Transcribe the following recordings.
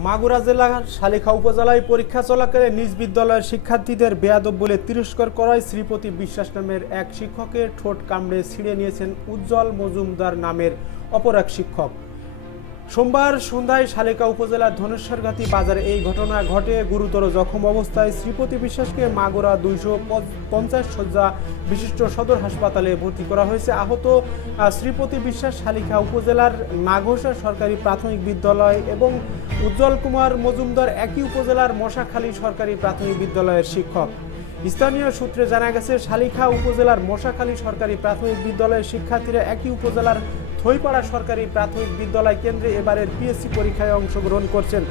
মাগুরা জেলার শালিখা উপজেলায় পরীক্ষা চলাকালে নিজ বিদ্যালয়ের শিক্ষার্থীদের বেয়াদব বলে তিরস্কার করায় শ্রীপতি বিশ্বাস নামের এক শিক্ষকের ঠোঁট কামড়ে ছিঁড়ে নিয়েছেন উজ্জ্বল মজুমদার নামের অপর এক শিক্ষক। সোমবার সন্ধ্যায় শালিকা উপজেলার ধনেশ্বরগাতি বাজারে এই ঘটনা ঘটে। গুরুতর জখম অবস্থায় শ্রীপতি বিশ্বাসকে মাগুরা দুইশো পঞ্চাশ শয্যা বিশিষ্ট সদর হাসপাতালে ভর্তি করা হয়েছে। আহত শ্রীপতি বিশ্বাস শালিকা উপজেলার নাঘোষা সরকারি প্রাথমিক বিদ্যালয় এবং উজ্জ্বল কুমার মজুমদার একই উপজেলার মশাখালী সরকারি প্রাথমিক বিদ্যালয়ের শিক্ষক। স্থানীয় সূত্রে জানা গেছে শালিখা উপজেলার মশাখালী সরকারি প্রাথমিক বিদ্যালয়ের শিক্ষার্থীরা একই উপজেলার থইপাড়া সরকারি প্রাথমিক বিদ্যালয় কেন্দ্রে এবারের পিএসসি পরীক্ষায় অংশগ্রহণ করছেন।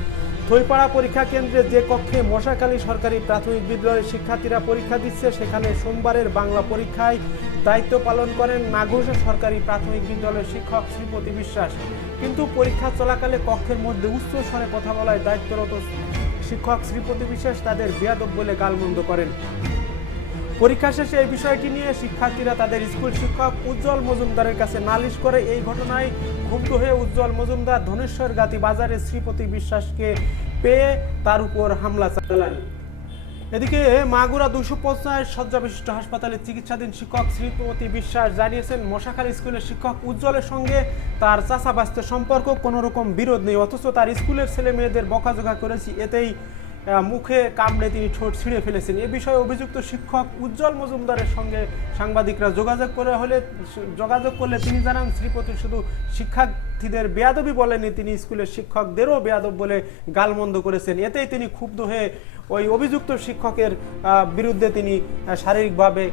থইপাড়া পরীক্ষা কেন্দ্রে যে কক্ষে মশাখালী সরকারি প্রাথমিক বিদ্যালয়ের শিক্ষার্থীরা পরীক্ষা দিচ্ছে, সেখানে সোমবারের বাংলা পরীক্ষায় দায়িত্ব পালন করেন নাঘোষা সরকারি প্রাথমিক বিদ্যালয়ের শিক্ষক শ্রীপতি বিশ্বাস। কিন্তু পরীক্ষা চলাকালে কক্ষের মধ্যে উচ্চ স্বরে কথা বলায় দায়িত্বরত শিক্ষক শ্রীপতি বিশ্বাস তাদের বেয়াদব বলে গালমন্দ করেন। পরীক্ষা শেষে এই বিষয়টি নিয়ে শিক্ষার্থীরা তাদের স্কুল শিক্ষক উজ্জ্বল মজুমদারের কাছে নালিশ করে এই ঘটনায় ক্ষুব্ধ হয়ে উজ্জ্বল মজুমদার ধনেশ্বর গাতি বাজারে শ্রীপতি বিশ্বাসকে পেয়ে তার উপর হামলা চালান এদিকে মাগুরা দুশো পঞ্চাশ শয্যা বিশিষ্ট হাসপাতালে চিকিৎসাধীন শিক্ষক শ্রীপতি বিশ্বাস জানিয়েছেন, মশাখালী স্কুলের শিক্ষক উজ্জ্বলের সঙ্গে তার চাচা বাস্তের সম্পর্ক কোনো রকম বিরোধ নেই, অথচ তার স্কুলের ছেলে মেয়েদের বকাঝোকা করেছি, এতেই মুখে কামড়ে তিনি ঠোঁট ছিঁড়ে ফেলেছেন। এ বিষয়ে অভিযুক্ত শিক্ষক উজ্জ্বল মজুমদারের সঙ্গে সাংবাদিকরা যোগাযোগ করে হলে যোগাযোগ করলে তিনি জানান, শ্রীপতি শুধু শিক্ষার্থীদের বেয়াদবি বলেনি তিনি স্কুলের শিক্ষকদেরও বেয়াদব বলে গালমন্দ করেছেন। এতেই তিনি ক্ষুব্ধ হয়ে ওই অভিযুক্ত শিক্ষকের বিরুদ্ধে তিনি শারীরিকভাবে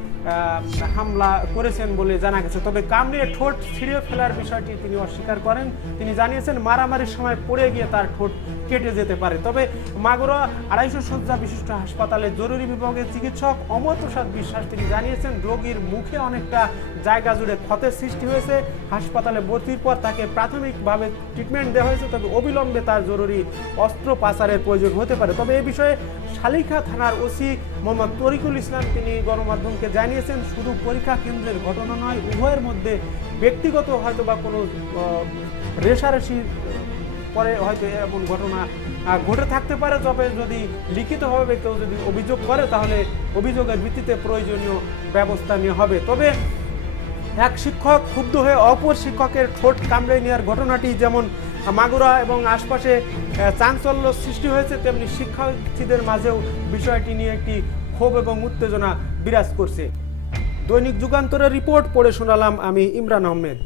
হামলা করেছেন বলে জানা গেছে। তবে কামড়িয়ে ঠোঁট ছিঁড়ে ফেলার বিষয়টি তিনি অস্বীকার করেন। তিনি জানিয়েছেন, মারামারির সময় পড়ে গিয়ে তার ঠোঁট কেটে যেতে পারে। তবে মাগুরা আড়াইশো শয্যা বিশিষ্ট হাসপাতালে জরুরি বিভাগের চিকিৎসক অমর প্রসাদ বিশ্বাস তিনি জানিয়েছেন, রোগীর মুখে অনেকটা জায়গা জুড়ে ক্ষতের সৃষ্টি হয়েছে। হাসপাতালে ভর্তির পর তাকে প্রাথমিকভাবে ট্রিটমেন্ট দেওয়া হয়েছে, তবে অবিলম্বে তার জরুরি অস্ত্রোপচারের প্রয়োজন হতে পারে। তবে এই বিষয়ে শালিখা থানার ওসি মোহাম্মদ তরিকুল ইসলাম তিনি গণমাধ্যমকে জানিয়েছেন শুধু পরীক্ষা কেন্দ্রের ঘটনা নয় উভয়ের মধ্যে ব্যক্তিগত হয়তো বা কোনো আহ, রেশারেশি পরে হয়তো এমন ঘটনা ঘটে থাকতে পারে। তবে যদি লিখিতভাবে কেউ যদি অভিযোগ করে তাহলে অভিযোগের ভিত্তিতে প্রয়োজনীয় ব্যবস্থা নেওয়া হবে। তবে এক শিক্ষক ক্ষুব্ধ হয়ে অপর শিক্ষকের ঠোঁট কামড়ে নেওয়ার ঘটনাটি যেমন মাগুরা এবং আশপাশে চাঞ্চল্য সৃষ্টি হয়েছে, তেমনি শিক্ষার্থীদের মাঝেও বিষয়টি নিয়ে একটি ক্ষোভ এবং উত্তেজনা বিরাজ করছে। দৈনিক যুগান্তরের রিপোর্ট পড়ে শোনালাম আমি ইমরান আহমেদ।